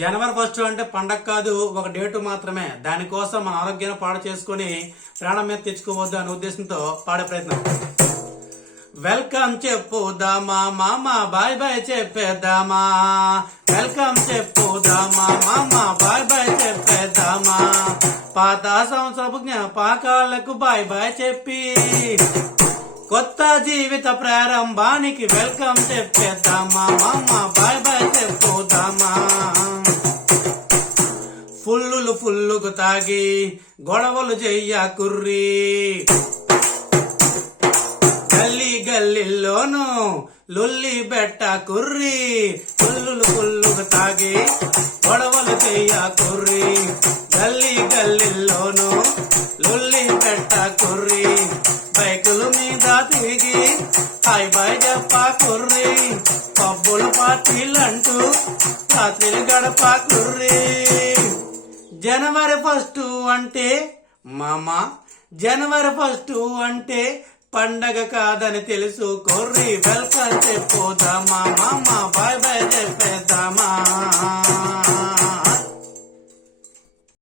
జనవరి 1 అంటే పండగ కాదు, ఒక డేటు మాత్రమే. దానికోసం మన ఆరోగ్యాన్ని పాడు చేసుకుని ప్రాణం మీద తెచ్చుకోవద్దు అనే ఉద్దేశంతో పాడే ప్రయత్నం. వెల్కమ్ చెప్పుదామా మామ, బాయ్ బాయ్ చెప్పేద్దామా. వెల్కమ్ చెప్పుదామా మామ, బాయ్ బాయ్ చెప్పేద్దామా. పాత సంవత్సరపు జ్ఞాపకాలకు బాయ్ బాయ్ చెప్పి కొత్త జీవిత ప్రారంభానికి వెల్కమ్ చెప్పేద్దామా మామ, బాయ్ బాయ్ చెప్పుదామా. ఫుల్లుకు తాగి గొడవలు చెయ్య కుర్రీ, గల్లీల్లోనూ లొల్లి బెట్ట కుర్రీ. ఫుల్లుకు తాగి గొడవలు చెయ్య కుర్రీ, గల్లీల్లోనూ లొల్లి బెట్ట కుర్రీ. బైకుల మీద తిరిగి హాయ్ బాయ్ చెప్ప కుర్రీ, పబ్బులు పార్టీలంటూ రాత్రిలు గడప కుర్రీ. జనవరి 1 అంటే మామ, జనవరి 1 అంటే పండగ కాదని తెలుసు కుర్రీ. వెల్కమ్ చెప్పుదామా మామ, బాయ్ బాయ్